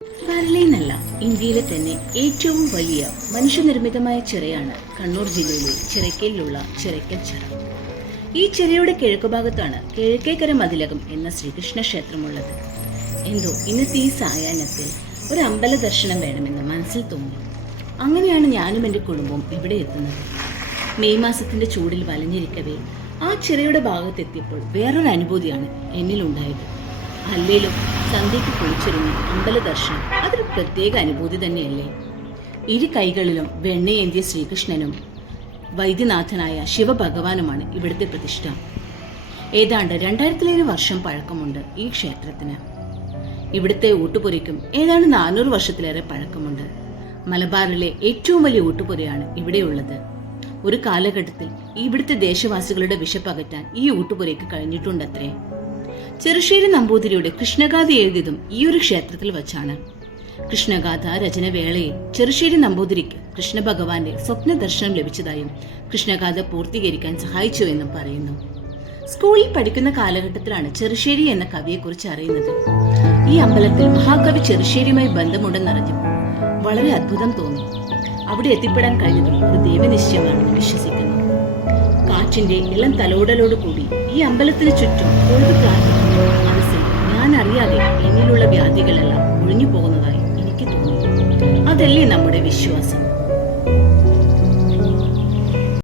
കേരളീന്നല്ല, ഇന്ത്യയിലെ തന്നെ ഏറ്റവും വലിയ മനുഷ്യനിർമ്മിതമായ ചിറയാണ് കണ്ണൂർ ജില്ലയിലെ ചിറക്കലിലുള്ള ചിറക്കൽ ചിറ. ഈ ചിറയുടെ കിഴക്കുഭാഗത്താണ് കിഴക്കേക്കര മതിലകം എന്ന ശ്രീകൃഷ്ണ ക്ഷേത്രമുള്ളത്. എന്തോ ഇന്നത്തെ ഈ സായാഹ്നത്തിൽ ഒരു അമ്പല ദർശനം വേണമെന്ന് മനസ്സിൽ തോന്നി. അങ്ങനെയാണ് ഞാനും എൻ്റെ കുടുംബവും ഇവിടെ എത്തുന്നത്. മെയ് മാസത്തിന്റെ ചൂടിൽ വലഞ്ഞിരിക്കവേ ആ ചിറയുടെ ഭാഗത്തെത്തിയപ്പോൾ വേറൊരു അനുഭൂതിയാണ് എന്നിലുണ്ടായത്. അല്ലേലും സന്ധ്യയ്ക്ക് കുളിച്ചൊരുങ്ങി അമ്പല ദർശനം അതൊരു പ്രത്യേക അനുഭൂതി തന്നെയല്ലേ. ഇരു കൈകളിലും വെണ്ണയേന്തിയ ശ്രീകൃഷ്ണനും വൈദ്യനാഥനായ ശിവഭഗവാനുമാണ് ഇവിടുത്തെ പ്രതിഷ്ഠ. ഏതാണ്ട് 2000 വർഷം പഴക്കമുണ്ട് ഈ ക്ഷേത്രത്തിന്. ഇവിടുത്തെ ഊട്ടുപുരയ്ക്കും ഏതാണ്ട് 400 വർഷത്തിലേറെ പഴക്കമുണ്ട്. മലബാറിലെ ഏറ്റവും വലിയ ഊട്ടുപുരയാണ് ഇവിടെയുള്ളത്. ഒരു കാലഘട്ടത്തിൽ ഇവിടുത്തെ ദേശവാസികളുടെ വിശപ്പകറ്റാൻ ഈ ഊട്ടുപുരയ്ക്ക് കഴിഞ്ഞിട്ടുണ്ടത്രേ. ചെറുശ്ശേരി നമ്പൂതിരിയുടെ കൃഷ്ണഗാഥ എഴുതിയതും ഈ ഒരു ക്ഷേത്രത്തിൽ വച്ചാണ്. കൃഷ്ണഗാഥ രചന വേളയിൽ ചെറുശ്ശേരി നമ്പൂതിരിക്ക് കൃഷ്ണ ഭഗവാന്റെ സ്വപ്ന ദർശനം ലഭിച്ചതായും കൃഷ്ണഗാഥ പൂർത്തീകരിക്കാൻ സഹായിച്ചുവെന്നും പറയുന്നു. സ്കൂളിൽ പഠിക്കുന്ന കാലഘട്ടത്തിലാണ് ചെറുശ്ശേരി എന്ന കവിയെക്കുറിച്ച് അറിയുന്നത്. ഈ അമ്പലത്തിൽ മഹാകവി ചെറുശ്ശേരിയുമായി ബന്ധമുണ്ടെന്നറിഞ്ഞപ്പോൾ വളരെ അത്ഭുതം തോന്നി. അവിടെ എത്തിപ്പെടാൻ കഴിഞ്ഞതും ഒരു ദൈവനിശ്ചയമാണെന്ന് വിശ്വസിക്കുന്നു. കാറ്റിന്റെ ഇളം തലോടലോട് കൂടി ഈ അമ്പലത്തിന് ചുറ്റും തൊഴുതു പ്രാർത്ഥിക്കുന്ന മനസ്സിൽ ഞാൻ അറിയാതെ എന്നിലുള്ള വ്യാധികളെല്ലാം ഒഴിഞ്ഞു പോകുന്നതായി എനിക്ക് തോന്നി. അതല്ലേ നമ്മുടെ വിശ്വാസം.